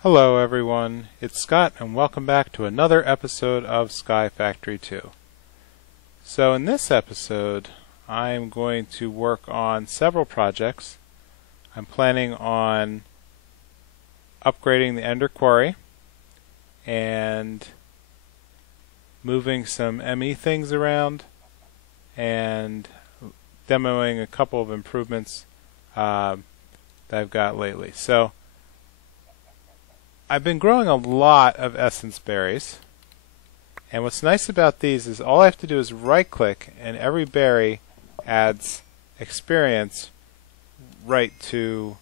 Hello everyone, it's Scott and welcome back to another episode of Sky Factory 2. So in this episode I'm going to work on several projects. I'm planning on upgrading the Ender Quary and moving some ME things around and demoing a couple of improvements that I've got lately. So I've been growing a lot of essence berries, and what's nice about these is all I have to do is right click and every berry adds experience right to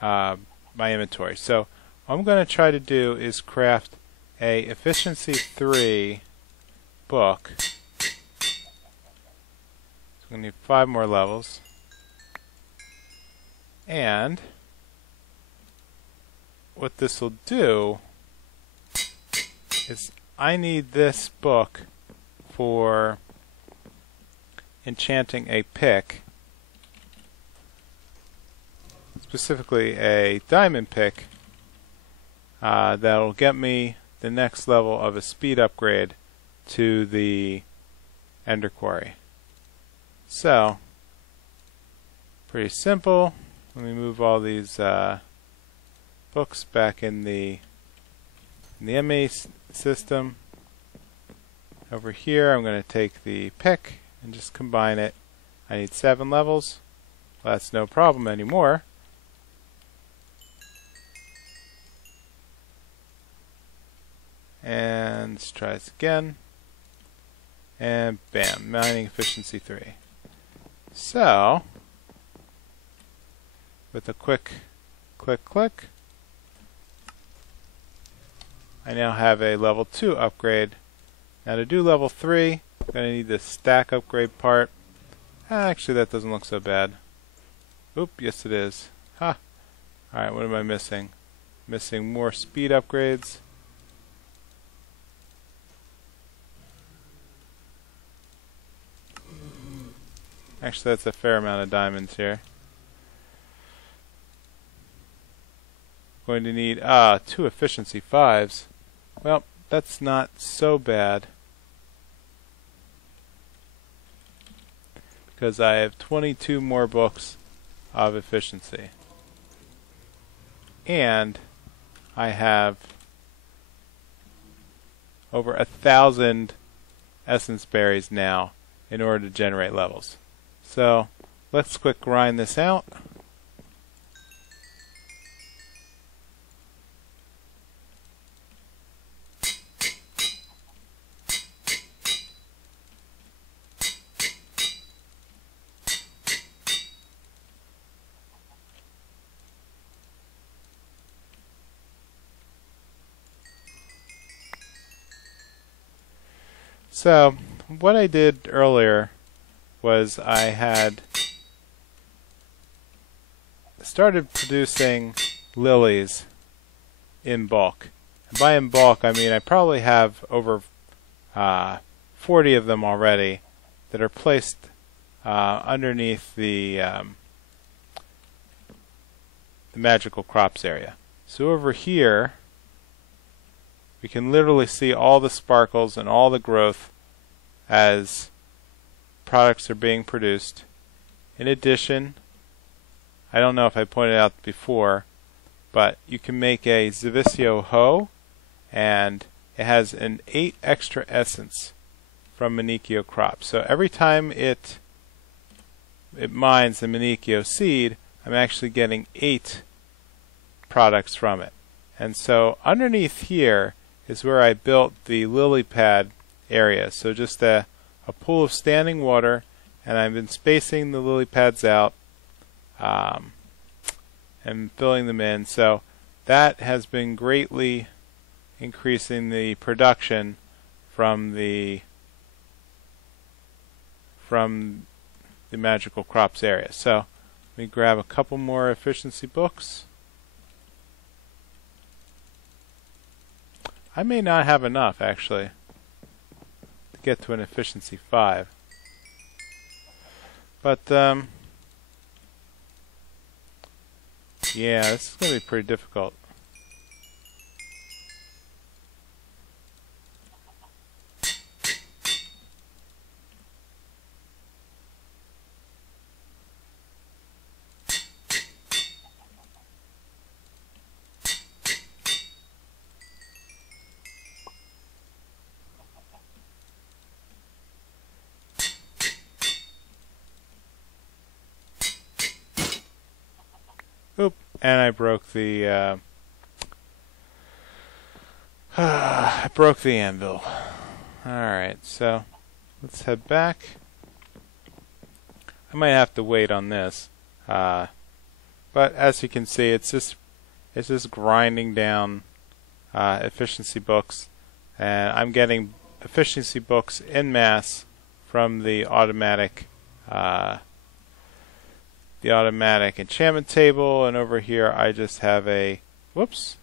my inventory. So what I'm going to try to do is craft a efficiency 3 book. So I'm going to need 5 more levels, and what this will do is I need this book for enchanting a pick, specifically a diamond pick, that'll get me the next level of a speed upgrade to the Ender Quary. So, pretty simple. Let me move all these books back in the ME system. Over here I'm going to take the pick and just combine it. I need 7 levels. Well, that's no problem anymore. And let's try this again. And bam, mining efficiency 3. So, with a quick click, I now have a level 2 upgrade. Now to do level 3, I'm going to need the stack upgrade part. Actually, that doesn't look so bad. Oop, yes it is. Ha! Alright, what am I missing? Missing more speed upgrades. Actually, that's a fair amount of diamonds here. Going to need 2 efficiency 5s. Well, that's not so bad, because I have 22 more books of efficiency, and I have over 1,000 essence berries now in order to generate levels. So let's quick grind this out. So what I did earlier was I had started producing lilies in bulk. And by in bulk, I mean I probably have over 40 of them already that are placed underneath the magical crops area. So over here, we can literally see all the sparkles and all the growth as products are being produced. In addition, I don't know if I pointed out before, but you can make a Zavisio hoe, and it has an 8 extra essence from Manicchio crop. So every time it mines the Manicchio seed, I'm actually getting 8 products from it. And so underneath here is where I built the lily pad area. So just a pool of standing water, and I've been spacing the lily pads out and filling them in. So that has been greatly increasing the production from the magical crops area. So let me grab a couple more efficiency books. I may not have enough actually to get to an efficiency 5. But yeah, this is going to be pretty difficult. and I broke the I broke the anvil. Alright, so let's head back. I might have to wait on this. But as you can see, it's just grinding down efficiency books, and I'm getting efficiency books en masse from the automatic enchantment table, and over here I just have a whoops,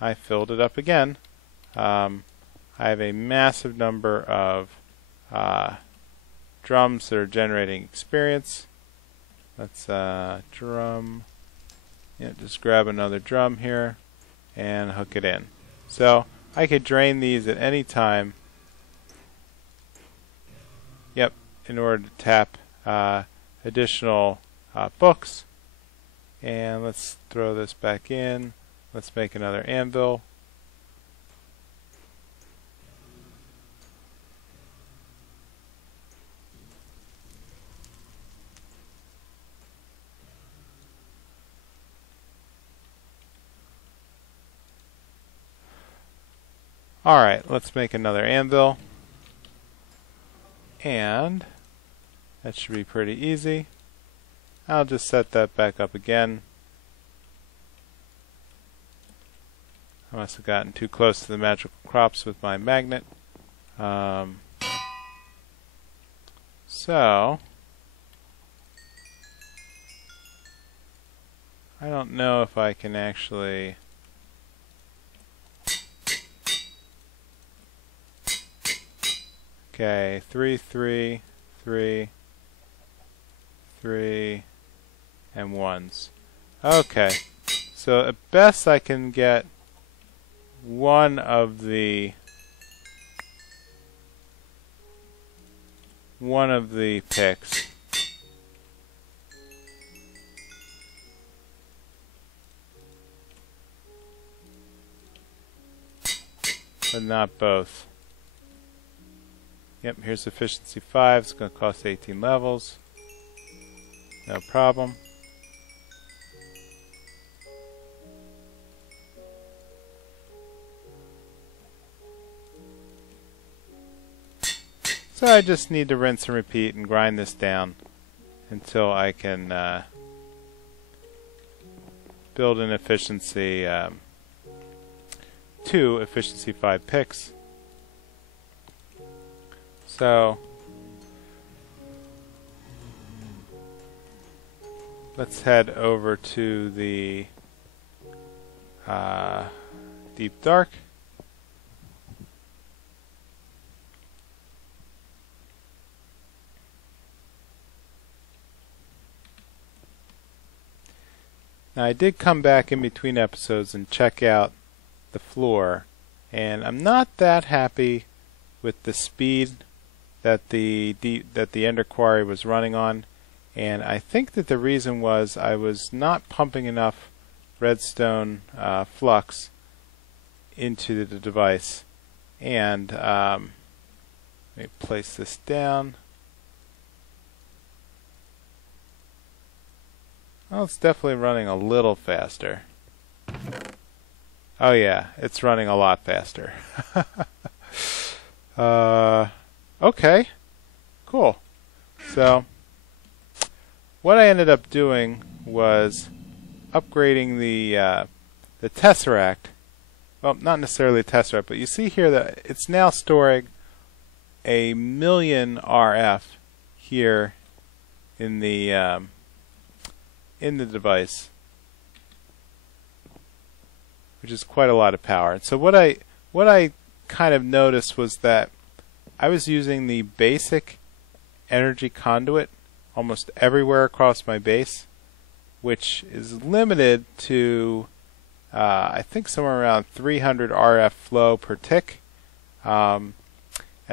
I filled it up again. I have a massive number of drums that are generating experience. Let's drum. Yeah, just grab another drum here and hook it in. So I could drain these at any time. Yep, in order to tap additional books. And let's throw this back in. Let's make another anvil. Alright, let's make another anvil. And that should be pretty easy. I'll just set that back up again. I must have gotten too close to the magical crops with my magnet. So I don't know if I can actually okay, 3, 3, 3, 3, and 1s. Okay, so at best I can get one of the picks. But not both. Yep, here's efficiency 5. It's going to cost 18 levels. No problem. So I just need to rinse and repeat and grind this down until I can build an efficiency 2 efficiency 5 picks. So let's head over to the Deep Dark. Now I did come back in between episodes and check out the floor, and I'm not that happy with the speed that the Ender Quary was running on, and I think that the reason was I was not pumping enough redstone flux into the device. And let me place this down. Well, it's definitely running a little faster. Oh yeah, it's running a lot faster. Okay, cool. So what I ended up doing was upgrading the Tesseract. Well, not necessarily the Tesseract, but you see here that it's now storing 1,000,000 RF here in the device, which is quite a lot of power. And so what I kind of noticed was that I was using the basic energy conduit almost everywhere across my base, which is limited to I think somewhere around 300 RF flow per tick. And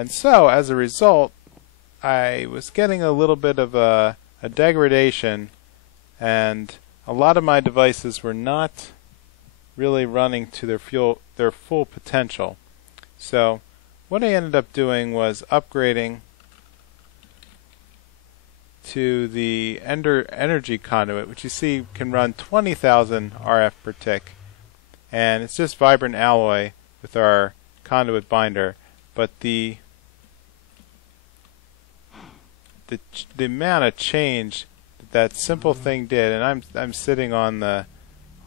so as a result, I was getting a little bit of a degradation, and a lot of my devices were not really running to their full potential. So what I ended up doing was upgrading to the Ender energy conduit, which you see can run 20,000 RF per tick, and it's just vibrant alloy with our conduit binder, but the amount of change that simple thing did, and I'm sitting on the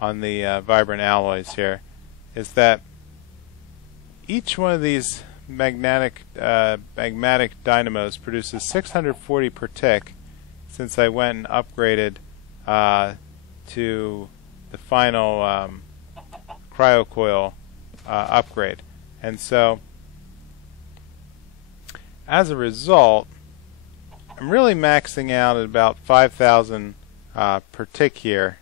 vibrant alloys here, is that each one of these magmatic dynamos produces 640 per tick since I went and upgraded to the final cryocoil upgrade. And so as a result, I'm really maxing out at about 5,000 per tick here.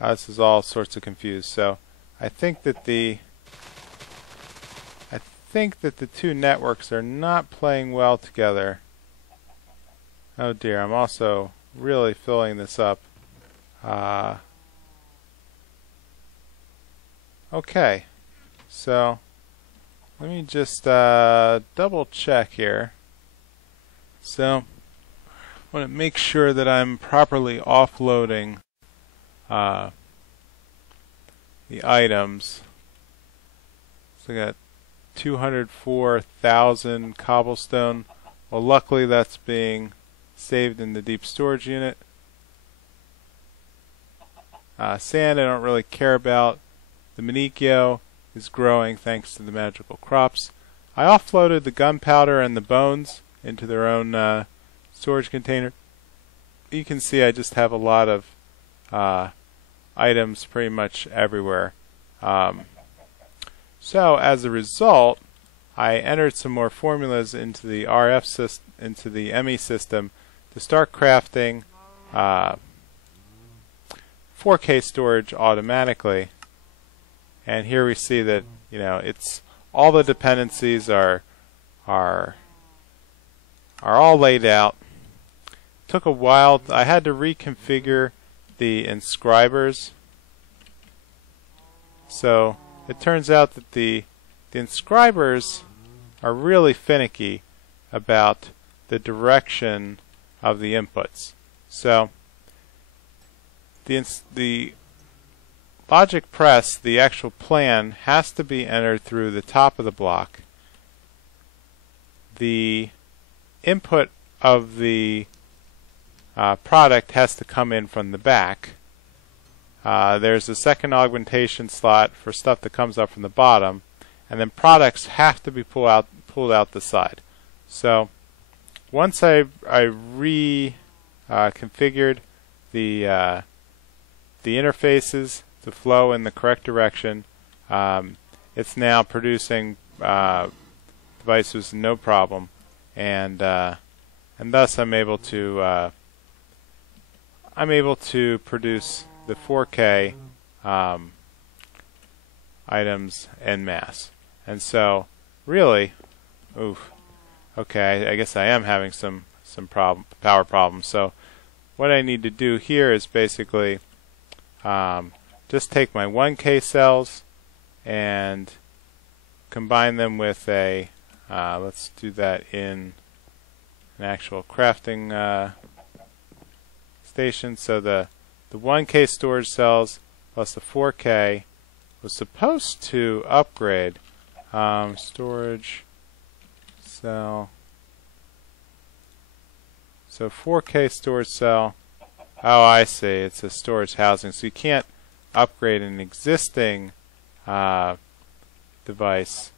This is all sorts of confused. So I think that the two networks are not playing well together. Oh dear, I'm also really filling this up. Okay, so let me just double check here. So I want to make sure that I'm properly offloading the items. So I got 204,000 cobblestone. Well, luckily that's being saved in the deep storage unit. Sand I don't really care about. The Manicchio is growing thanks to the magical crops. I offloaded the gunpowder and the bones into their own storage container. You can see I just have a lot of items pretty much everywhere. So as a result, I entered some more formulas into the RF system, into the ME system, to start crafting 4K storage automatically. And here we see that it's all the dependencies are all laid out. Took a while. I had to reconfigure the inscribers. So it turns out that the inscribers are really finicky about the direction of the inputs. So the logic press, the actual plan, has to be entered through the top of the block. The input of the product has to come in from the back. There's a second augmentation slot for stuff that comes up from the bottom, and then products have to be pulled out the side. So once I reconfigured the interfaces to flow in the correct direction, it's now producing devices no problem, and thus I'm able to produce the 4K items en masse. And so really, okay, I guess I am having some power problems. So what I need to do here is basically just take my 1K cells and combine them with a let's do that in an actual crafting station. So the 1K storage cells plus the 4K was supposed to upgrade storage cell. So 4K storage cell. Oh, I see. It's a storage housing. So you can't upgrade an existing device.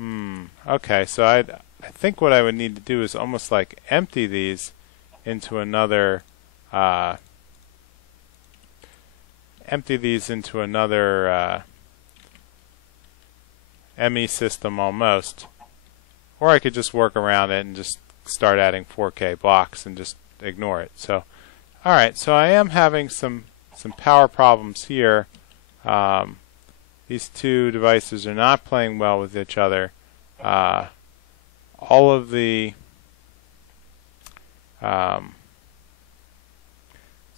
Okay, so I think what I would need to do is almost like empty these into another ME system almost, or I could just work around it and just start adding 4K blocks and just ignore it. So alright, so I am having some power problems here. These two devices are not playing well with each other. All of the so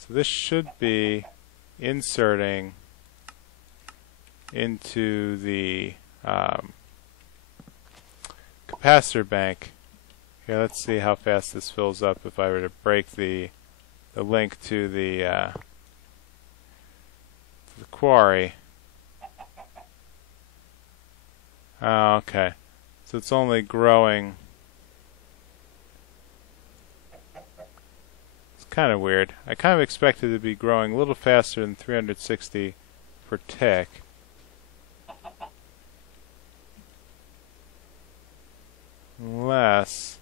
this should be inserting into the capacitor bank Okay, let's see how fast this fills up if I were to break the link to the quarry. Okay, so it's only growing. It's kind of weird. I kind of expected it to be growing a little faster than 360 per tick. Unless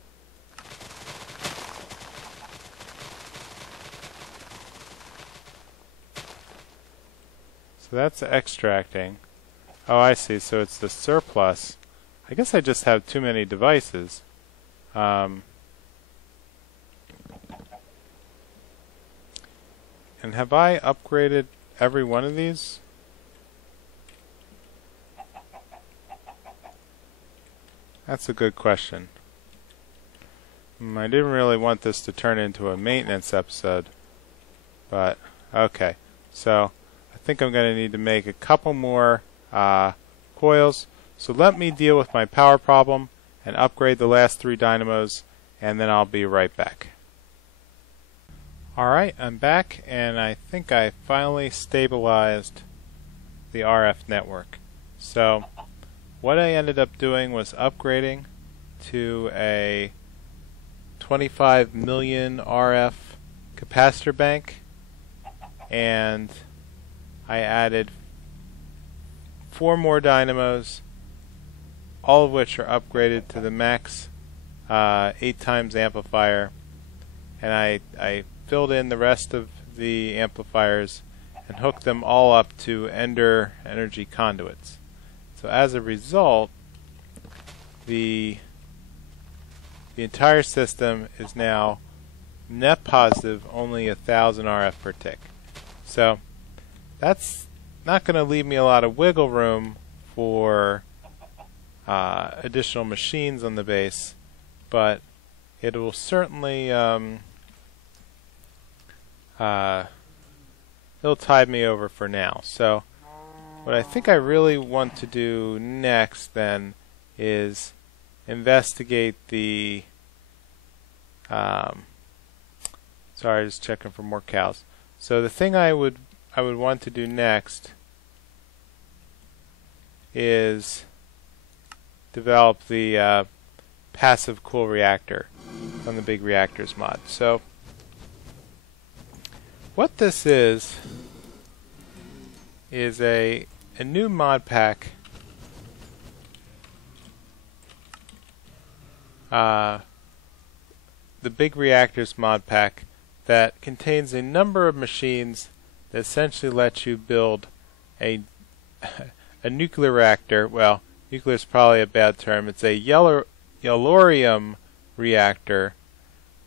so that's extracting. Oh, I see. So it's the surplus. I guess I just have too many devices. And have I upgraded every one of these? That's a good question. I didn't really want this to turn into a maintenance episode, but okay. So I think I'm going to need to make a couple more coils. So let me deal with my power problem and upgrade the last 3 dynamos, and then I'll be right back. Alright, I'm back, and I think I finally stabilized the RF network. So what I ended up doing was upgrading to a 25 million RF capacitor bank, and I added 4 more dynamos, all of which are upgraded to the max 8 times amplifier, and I filled in the rest of the amplifiers and hooked them all up to Ender energy conduits. So as a result, the entire system is now net positive only 1,000 RF per tick. So that's not going to leave me a lot of wiggle room for additional machines on the base, but it will certainly it'll tide me over for now. So what I think I really want to do next then is investigate the sorry, just checking for more cows. So the thing I would want to do next is develop the passive cool reactor from the Big Reactors mod. So what this is a new mod pack the Big Reactors mod pack that contains a number of machines that essentially let you build a nuclear reactor. Well, nuclear is probably a bad term. It's a yellorium reactor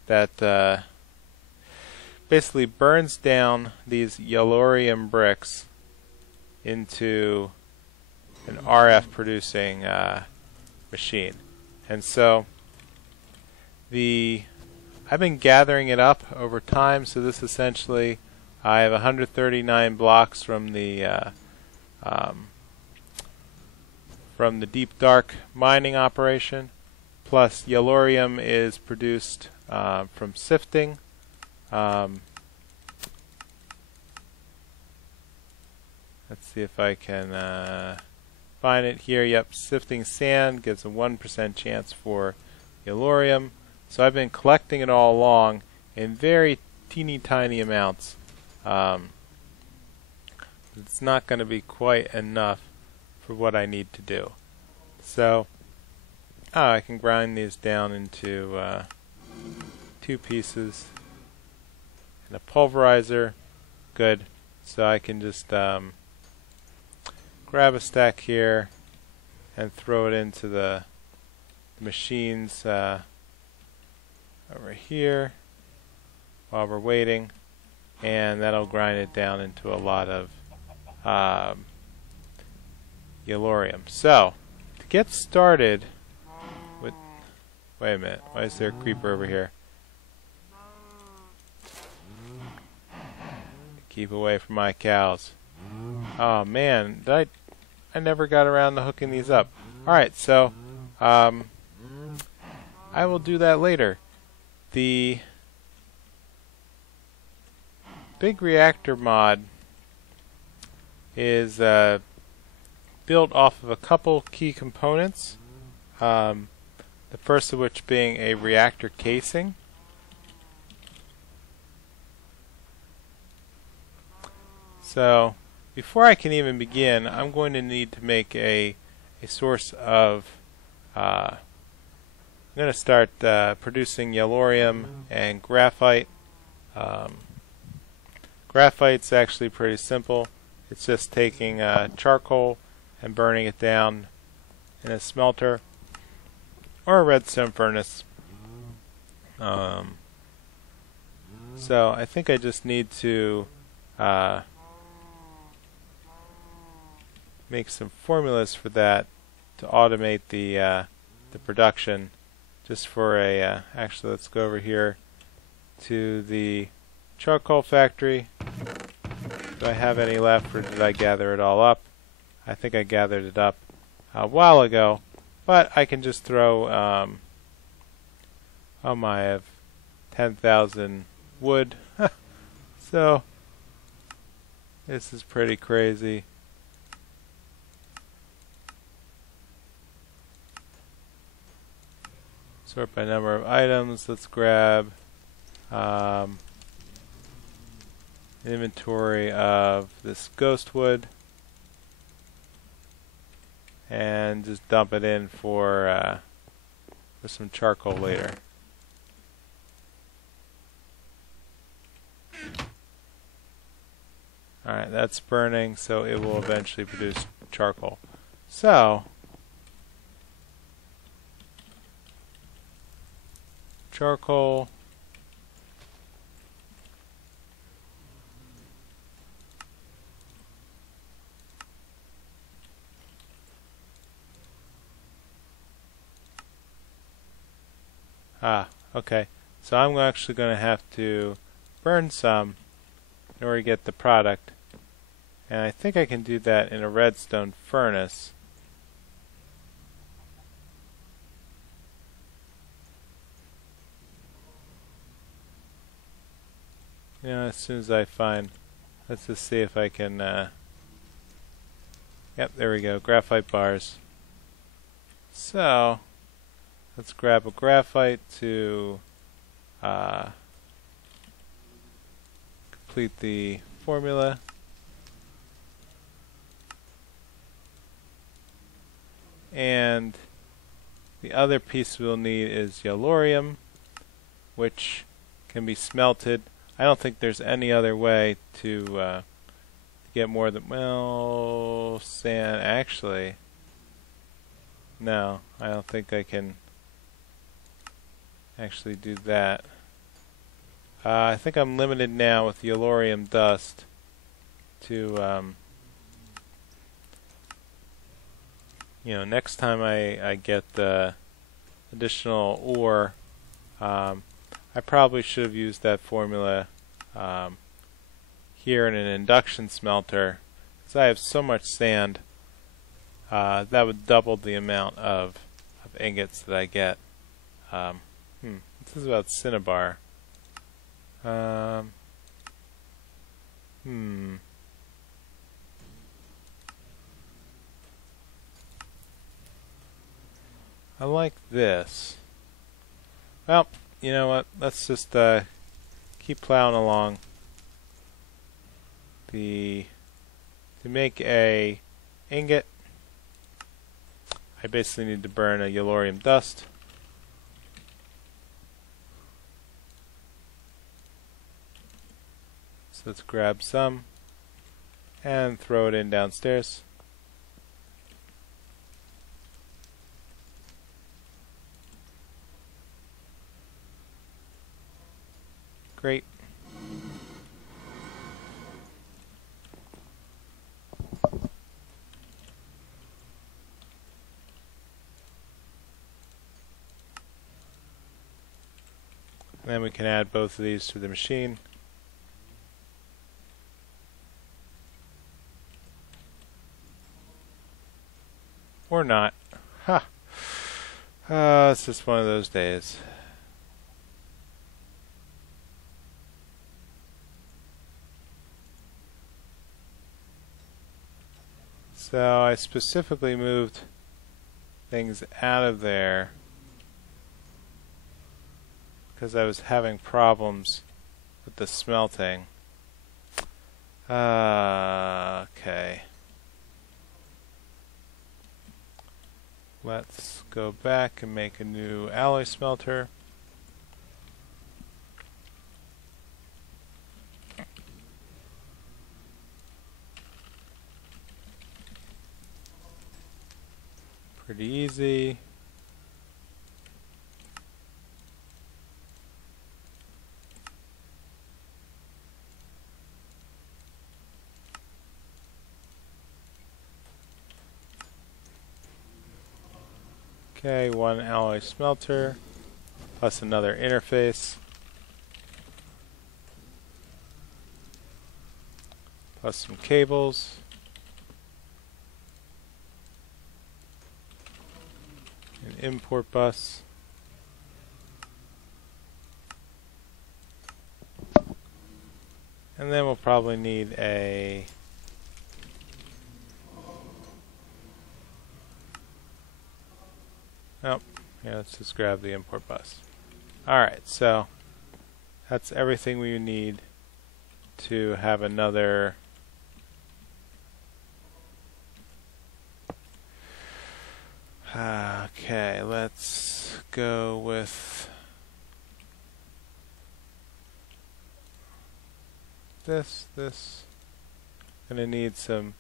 that basically burns down these yellorium bricks into an RF producing machine. And so I've been gathering it up over time. So this essentially, I have 139 blocks from the deep dark mining operation, plus yellorium is produced from sifting. Let's see if I can find it here. Yep, sifting sand gives a 1% chance for yellorium. So I've been collecting it all along in very teeny tiny amounts. It's not going to be quite enough for what I need to do. So I can grind these down into 2 pieces and a pulverizer. Good. So I can just grab a stack here and throw it into the machines over here while we're waiting, and that'll grind it down into a lot of yellorium. So to get started with, wait a minute, why is there a creeper over here? Keep away from my cows. Oh man, I never got around to hooking these up. Alright, so I will do that later. The Big Reactor mod is built off of a couple key components. The first of which being a reactor casing. So before I can even begin, I'm going to need to make a source of I'm going to start producing yellorium and graphite. Graphite's actually pretty simple. It's just taking charcoal and burning it down in a smelter or a redstone furnace. So I think I just need to make some formulas for that to automate the production. Just for a actually, let's go over here to the charcoal factory. Do I have any left, or did I gather it all up? I think I gathered it up a while ago, but I can just throw oh my, I have 10,000 wood. So this is pretty crazy. Sort by number of items. Let's grab inventory of this ghost wood and just dump it in for some charcoal later. Alright, that's burning, so it will eventually produce charcoal. So charcoal, okay. So I'm actually going to have to burn some in order to get the product. And I think I can do that in a redstone furnace. You know, as soon as I find, let's just see if I can, yep, there we go, graphite bars. So let's grab a graphite to complete the formula. And the other piece we'll need is yellorium, which can be smelted. I don't think there's any other way to get more than, well, sand. Actually, no, I don't think I can actually do that. I think I'm limited now with yellorium dust to, you know, next time I get the additional ore, I probably should have used that formula here in an induction smelter, because I have so much sand. That would double the amount of ingots that I get. This is about cinnabar. I like this. Well, you know what? Let's just keep plowing along. To make a ingot, I basically need to burn a yellorium dust. So let's grab some and throw it in downstairs. Great. And then we can add both of these to the machine. Or not. Ha! It's just one of those days. So I specifically moved things out of there because I was having problems with the smelting. Okay. Let's go back and make a new alloy smelter. Pretty easy. Okay, one alloy smelter plus another interface plus some cables. An import bus. And then we'll probably need a let's just grab the import bus. Alright, so that's everything we need to have another okay, let's go with this. Gonna need some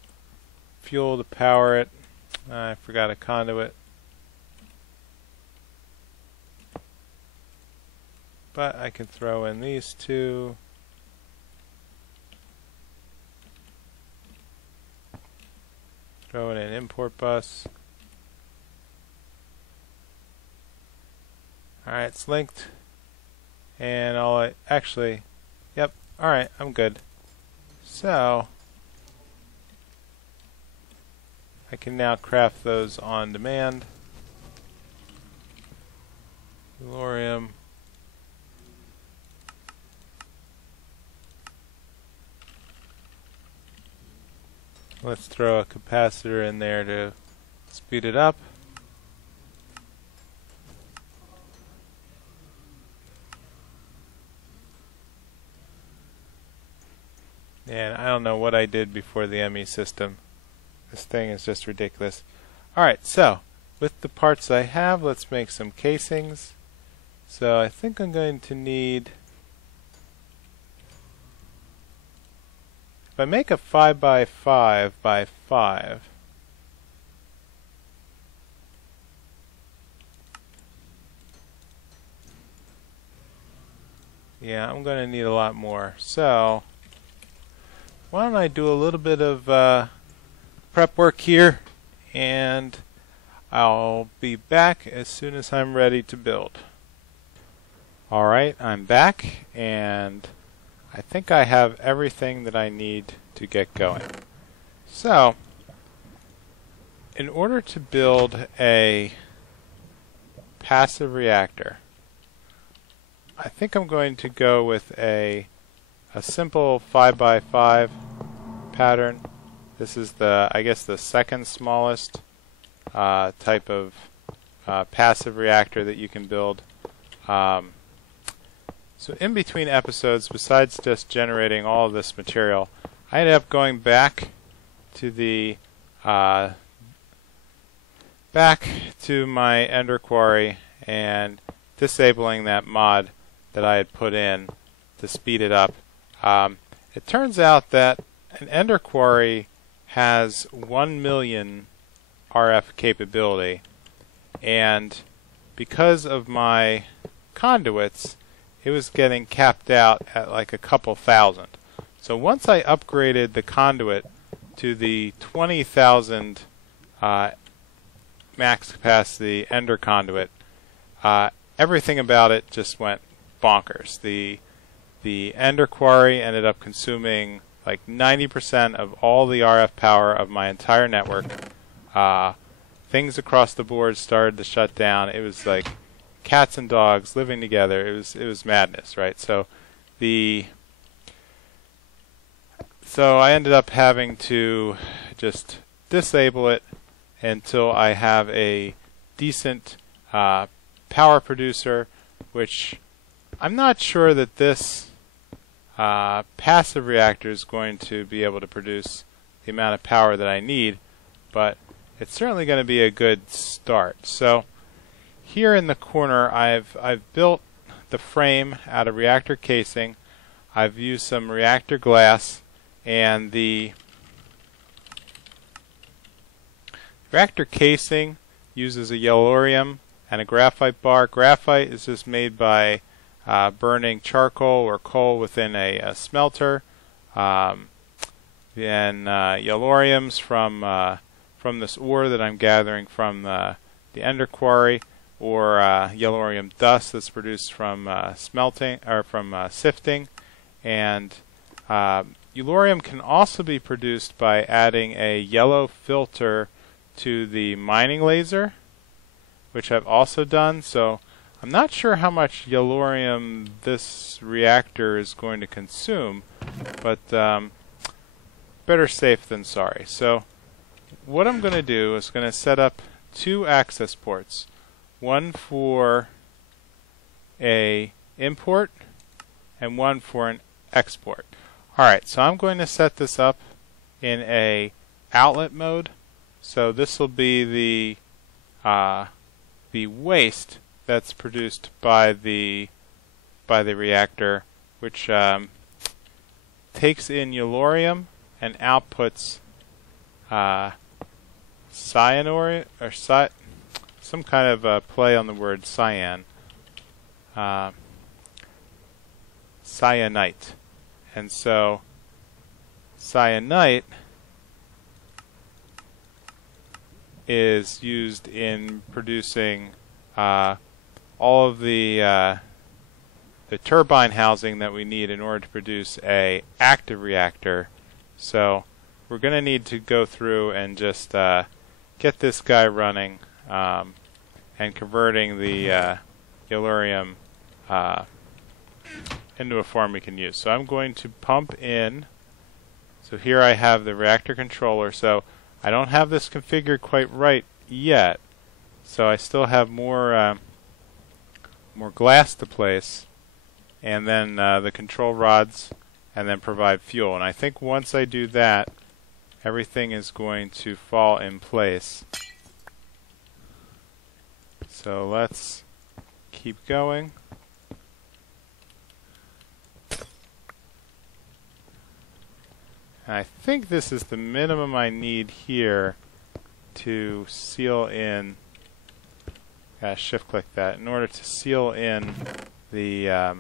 fuel to power it. I forgot a conduit. But I can throw in these two. Throw in an import bus. Alright, it's linked. And yep, alright, I'm good. So, I can now craft those on demand. Tellurium. Let's throw a capacitor in there to speed it up. And I don't know what I did before the ME system. This thing is just ridiculous. Alright, so with the parts I have, let's make some casings. So I think I'm going to need, if I make a 5x5 by 5, yeah, I'm going to need a lot more. So why don't I do a little bit of prep work here, and I'll be back as soon as I'm ready to build. Alright, I'm back, and I think I have everything that I need to get going. So, in order to build a passive reactor, I think I'm going to go with a simple 5x5 pattern. This is I guess the second smallest type of passive reactor that you can build. So in between episodes, besides just generating all of this material, I ended up going back to my Ender Quary and disabling that mod that I had put in to speed it up. It turns out that an Ender Quary has 1 million RF capability, and because of my conduits, it was getting capped out at like a couple thousand. So once I upgraded the conduit to the 20,000 max capacity Ender conduit, everything about it just went bonkers. The Ender Quary ended up consuming like 90% of all the RF power of my entire network. Things things across the board started to shut down. It was like cats and dogs living together. It was madness, right? So I ended up having to just disable it until I have a decent power producer, which I'm not sure that this passive reactor is going to be able to produce the amount of power that I need, but it's certainly going to be a good start. So here in the corner, I've built the frame out of reactor casing. I've used some reactor glass, and the reactor casing uses a yellorium and a graphite bar. Graphite is just made by burning charcoal or coal within a smelter. Then yellorium's from this ore that I'm gathering from the Ender Quary, or yellorium dust that's produced from smelting or from sifting. And yellorium can also be produced by adding a yellow filter to the mining laser, which I've also done. So I'm not sure how much yellorium this reactor is going to consume, but better safe than sorry. So what I'm going to do is going to set up 2 access ports, one for a import and one for an export. Alright, so I'm going to set this up in a outlet mode. So this will be the waste that's produced by the reactor, which takes in yellorium and outputs cyanide, or some kind of play on the word cyan, cyanite. And so cyanite is used in producing all of the turbine housing that we need in order to produce a active reactor. So we're going to need to go through and just get this guy running and converting the yellorium into a form we can use. So I'm going to pump in. So here I have the reactor controller. So I don't have this configured quite right yet. So I still have more glass to place, and then the control rods, and then provide fuel. And I think once I do that, everything is going to fall in place. So let's keep going. And I think this is the minimum I need here to seal in. Shift click that in order to seal in the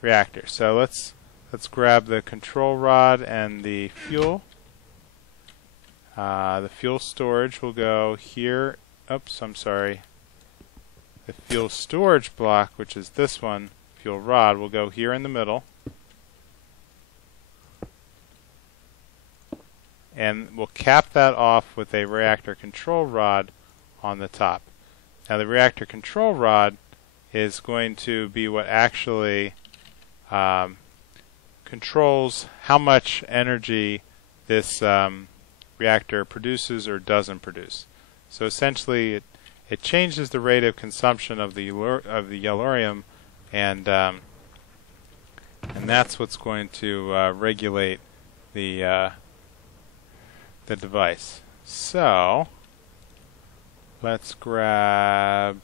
reactor. So let's grab the control rod and the fuel. The fuel storage will go here. Oops, I'm sorry. The fuel storage block, which is this one, fuel rod, will go here in the middle. And we'll cap that off with a reactor control rod on the top. Now the reactor control rod is going to be what actually controls how much energy this reactor produces or doesn't produce. So essentially it changes the rate of consumption of the yellorium, and that's what's going to regulate the device. So let's grab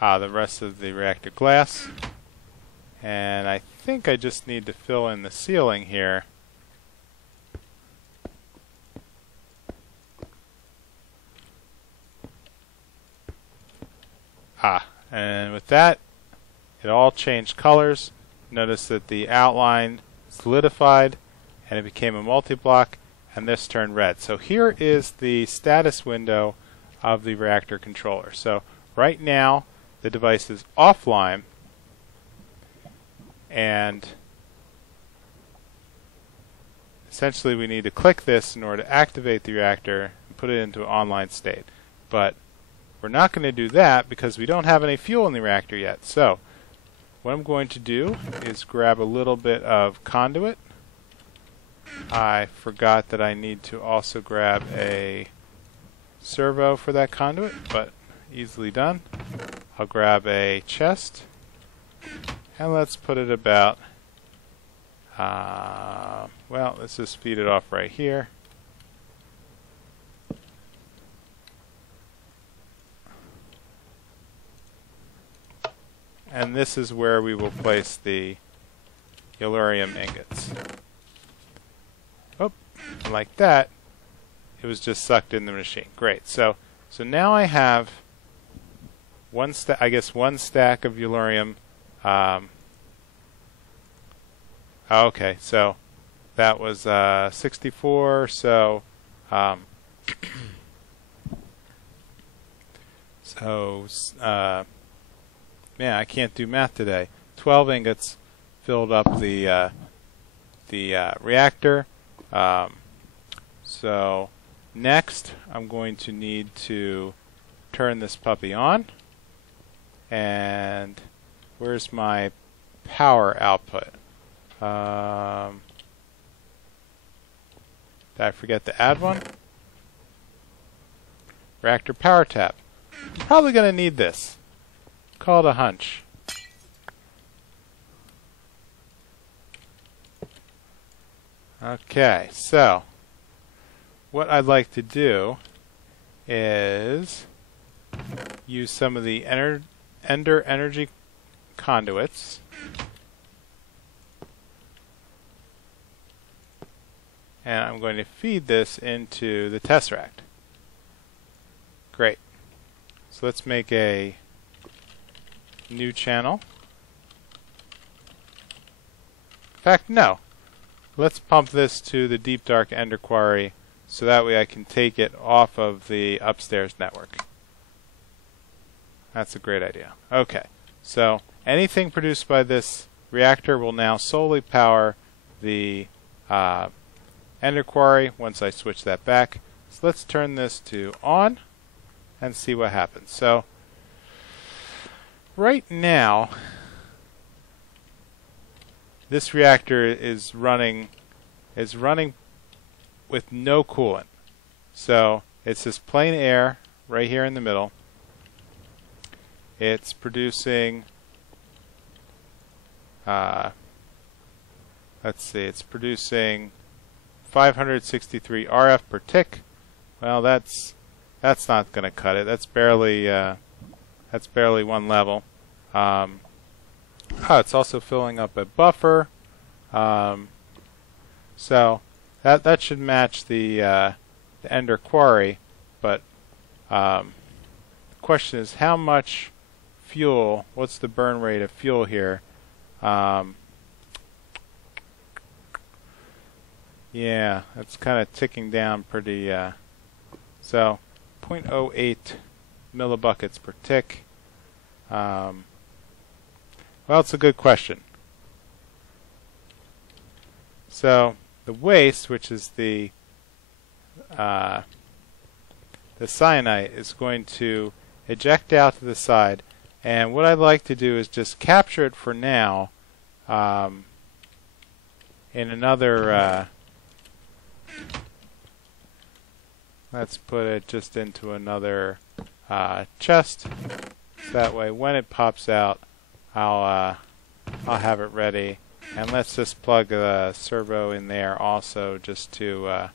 the rest of the reactor glass, and I think I just need to fill in the ceiling here. And with that, it all changed colors. Notice that the outline solidified and it became a multi-block, and this turned red. So here is the status window of the reactor controller. So right now the device is offline, and essentially we need to click this in order to activate the reactor and put it into an online state. But we're not going to do that because we don't have any fuel in the reactor yet. So what I'm going to do is grab a little bit of conduit. I forgot that I need to also grab a servo for that conduit, but easily done. I'll grab a chest, and let's put it about, well, let's just feed it off right here. And this is where we will place the yellurium ingots. Oh, and like that, it was just sucked in the machine. Great. So now I have one stack of yellurium. Okay, so that was 64. So man, I can't do math today. 12 ingots filled up the reactor. So next, I'm going to need to turn this puppy on. And where's my power output? Did I forget to add one? Reactor power tap. I'm probably going to need this. Call it a hunch. Okay, so what I'd like to do is use some of the Ender energy conduits. And I'm going to feed this into the tesseract. Great. So let's make a new channel. In fact, no. Let's pump this to the deep dark Ender Quary so that way I can take it off of the upstairs network. That's a great idea. Okay, so anything produced by this reactor will now solely power the Ender Quary once I switch that back. So let's turn this to on and see what happens. So right now, this reactor is running with no coolant. So it's just plain air right here in the middle. It's producing, let's see, it's producing 563 RF per tick. Well, that's not going to cut it. That's barely one level. It's also filling up a buffer. So that should match the Ender Quary. But the question is, how much fuel? What's the burn rate of fuel here? Yeah, it's kind of ticking down pretty. So 0.08 millibuckets per tick. Well, it's a good question. So the waste, which is the cyanide, is going to eject out to the side, and what I'd like to do is just capture it for now in another. Let's put it just into another chest. So that way, when it pops out, I'll have it ready. And let's just plug a servo in there also, just to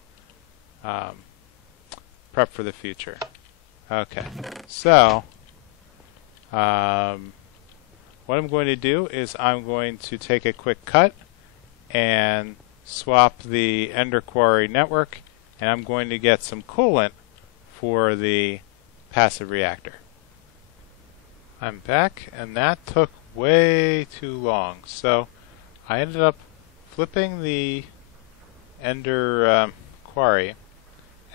prep for the future. Okay, so what I'm going to do is I'm going to take a quick cut and swap the Ender Quary network, and I'm going to get some coolant for the passive reactor. I'm back, and that took way too long. So I ended up flipping the Ender Quary,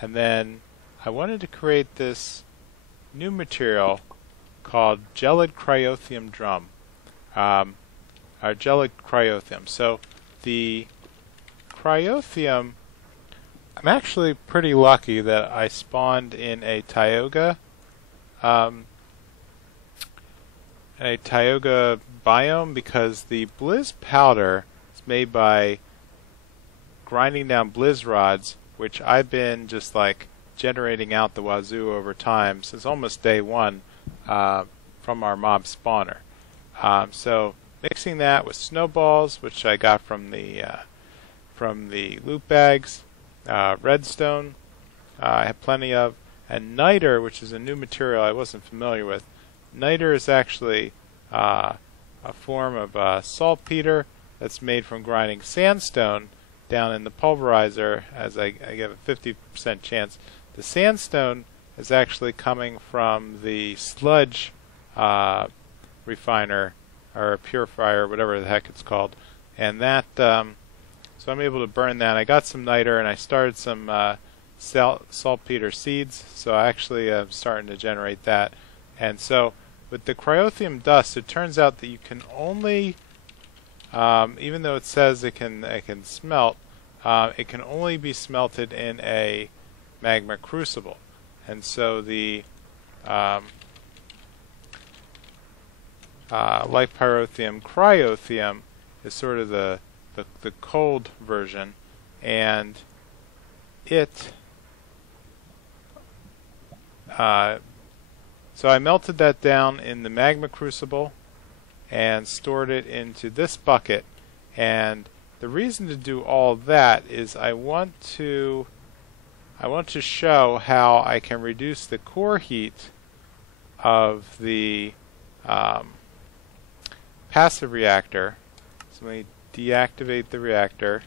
and then I wanted to create this new material called Gel Cryothium or Gel Cryothium. So the cryothium, I'm actually pretty lucky that I spawned in a taiga biome, because the blizz powder is made by grinding down blizz rods, which I've been just like generating out the wazoo over time since almost day one from our mob spawner. So mixing that with snowballs, which I got from the loot bags, redstone I have plenty of, and niter, which is a new material I wasn't familiar with. Niter is actually a form of saltpeter that's made from grinding sandstone down in the pulverizer, as I give a 50% chance. The sandstone is actually coming from the sludge refiner or purifier, whatever the heck it's called, and that so I'm able to burn that. I got some niter and I started some saltpeter seeds, so I actually am starting to generate that. And so with the cryothium dust, it turns out that you can only, even though it says it can smelt, it can only be smelted in a magma crucible. And so the like pyrotheum, cryothium is sort of the cold version, and it so I melted that down in the magma crucible and stored it into this bucket. And the reason to do all that is I want to show how I can reduce the core heat of the passive reactor. So let me deactivate the reactor.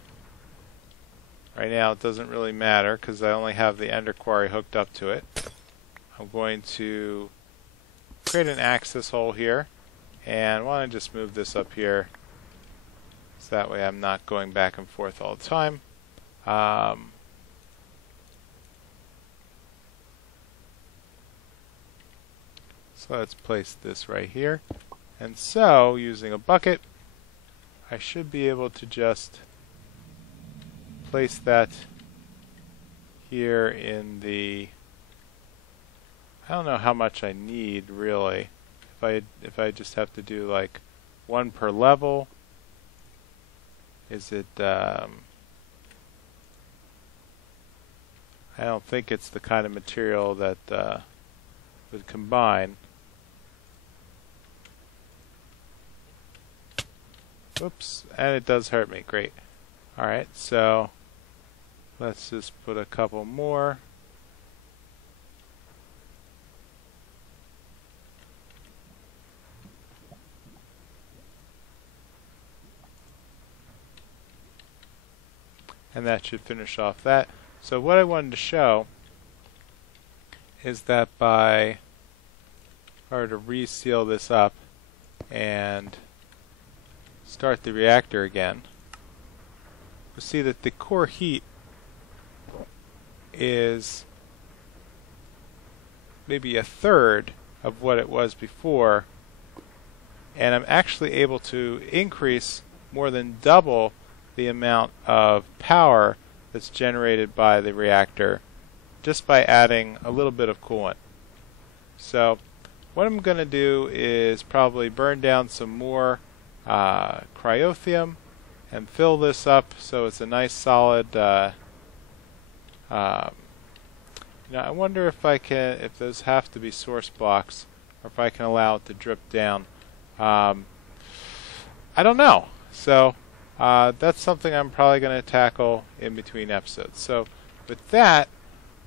Right now it doesn't really matter because I only have the Ender Quary hooked up to it. I'm going to create an access hole here, and why don't I just move this up here so that way I'm not going back and forth all the time. So let's place this right here. And so, using a bucket, I should be able to just place that here in the, I don't know how much I need really. If I just have to do like one per level, is it I don't think it's the kind of material that would combine. Oops, and it does hurt me. Great. Alright, so let's just put a couple more. And that should finish off that. So what I wanted to show is that by, if I were to reseal this up and start the reactor again, you'll see that the core heat is maybe a third of what it was before, and I'm actually able to increase more than double the amount of power that's generated by the reactor just by adding a little bit of coolant. So what I'm going to do is probably burn down some more cryothium and fill this up so it's a nice solid I wonder if I can, if those have to be source blocks or if I can allow it to drip down. I don't know. So that's something I'm probably going to tackle in between episodes. So with that,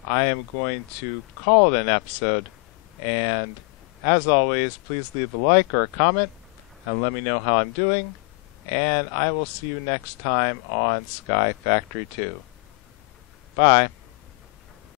I am going to call it an episode, and as always, please leave a like or a comment and let me know how I'm doing, and I will see you next time on Sky Factory 2. Bye.